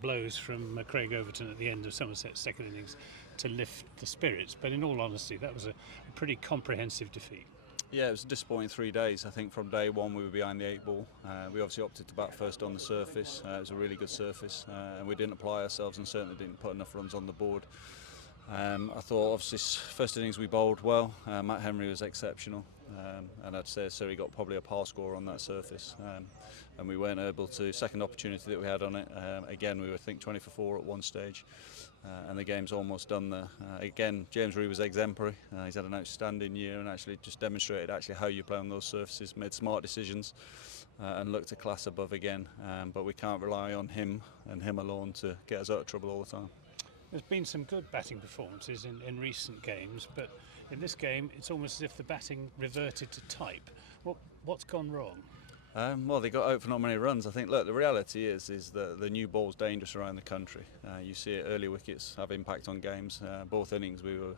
Blows from Craig Overton at the end of Somerset's second innings to lift the spirits, but in all honesty that was a pretty comprehensive defeat. Yeah, it was a disappointing 3 days. I think from day one we were behind the 8 ball. We obviously opted to bat first on the surface. It was a really good surface, and we didn't apply ourselves and certainly didn't put enough runs on the board. I thought obviously first innings we bowled well. Matt Henry was exceptional, and I'd say Surrey got probably a par score on that surface, and we weren't able to. Second opportunity that we had on it, again we were I think 20 for 4 at one stage, and the game's almost done there. Again, James Reed was exemplary. He's had an outstanding year and actually just demonstrated actually how you play on those surfaces, made smart decisions, and looked a class above again. But we can't rely on him and him alone to get us out of trouble all the time. There's been some good batting performances in recent games, but in this game it's almost as if the batting reverted to type. What's gone wrong? Well, they got out for not many runs. I think, look, the reality is that the new ball's dangerous around the country. You see it, early wickets have impact on games. Both innings we were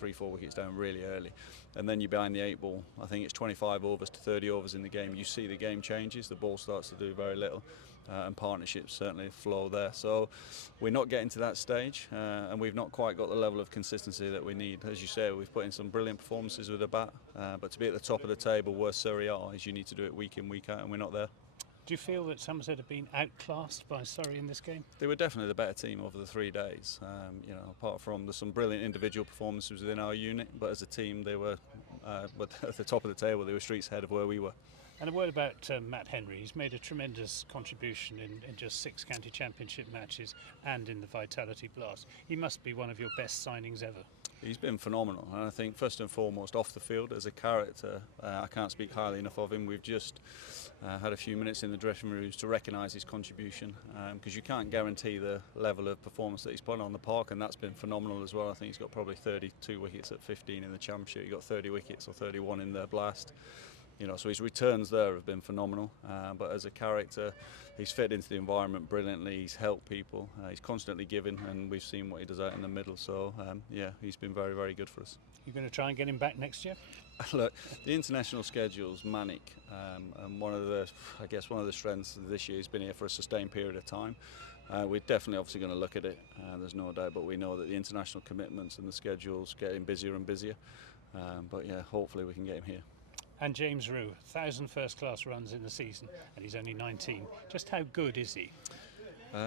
3-4 wickets down really early, and then you're behind the 8 ball. I think it's 25 overs to 30 overs in the game. You see the game changes, the ball starts to do very little, and partnerships certainly flow there. So we're not getting to that stage, and we've not quite got the level of consistency that we need. As you say, we've put in some brilliant performances with the bat, but to be at the top of the table where Surrey are is you need to do it week in, week out, and we're not there. Do you feel that Somerset have been outclassed by Surrey in this game? They were definitely the better team over the 3 days. Apart from there's some brilliant individual performances within our unit, but as a team they were at the top of the table. They were streets ahead of where we were. And a word about Matt Henry. He's made a tremendous contribution in just 6 county championship matches and in the Vitality Blast. He must be one of your best signings ever. He's been phenomenal, and I think first and foremost off the field as a character, I can't speak highly enough of him. We've just had a few minutes in the dressing rooms to recognise his contribution, because you can't guarantee the level of performance that he's put on the park, and that's been phenomenal as well. I think he's got probably 32 wickets at 15 in the championship. He got 30 wickets or 31 in the Blast. So his returns there have been phenomenal, but as a character he's fit into the environment brilliantly. He's helped people, he's constantly giving, and we've seen what he does out in the middle. So he's been very, very good for us. You're going to try and get him back next year? Look, the international schedule's manic, and one of the strengths of this year has been here for a sustained period of time. We're definitely obviously going to look at it, there's no doubt, but we know that the international commitments and the schedule's getting busier and busier, but hopefully we can get him here. And James Rew, 1,000 first-class runs in the season, and he's only 19. Just how good is he?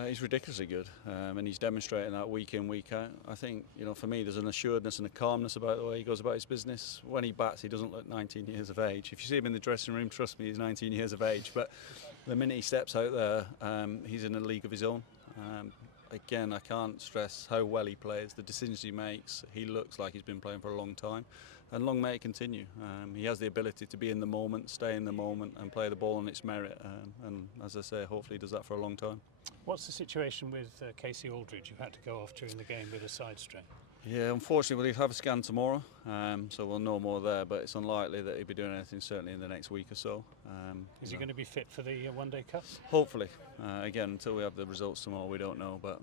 He's ridiculously good, and he's demonstrating that week in, week out. I think, for me, there's an assuredness and a calmness about the way he goes about his business. When he bats, he doesn't look 19 years of age. If you see him in the dressing room, trust me, he's 19 years of age. But the minute he steps out there, he's in a league of his own. Again, I can't stress how well he plays, the decisions he makes. He looks like he's been playing for a long time, and long may it continue. He has the ability to be in the moment, stay in the moment, and play the ball on its merit. And as I say, hopefully he does that for a long time. What's the situation with Casey Aldridge, who had to go off during the game with a side strain? Yeah, unfortunately we'll have a scan tomorrow, so we'll know more there, but it's unlikely that he'll be doing anything certainly in the next week or so. Is he going to be fit for the One Day Cup? Hopefully. Again, until we have the results tomorrow we don't know, but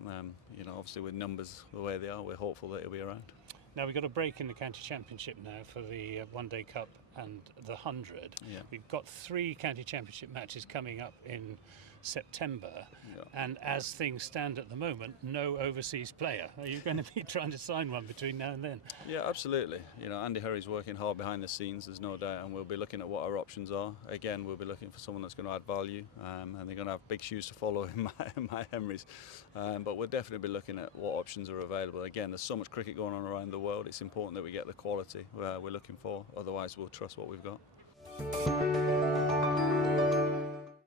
obviously with numbers the way they are, we're hopeful that he'll be around. Now we've got a break in the county championship now for the One Day Cup and the 100. Yeah. We've got 3 county championship matches coming up in September, and as things stand at the moment, no overseas player. Are you going to be trying to sign one between now and then? Yeah, absolutely. Andy Hurry's working hard behind the scenes, there's no doubt, and we'll be looking at what our options are. Again, we'll be looking for someone that's going to add value, and they're going to have big shoes to follow in my Henry's. But we'll definitely be looking at what options are available. Again, there's so much cricket going on around the world, it's important that we get the quality we're looking for, otherwise we'll trust what we've got.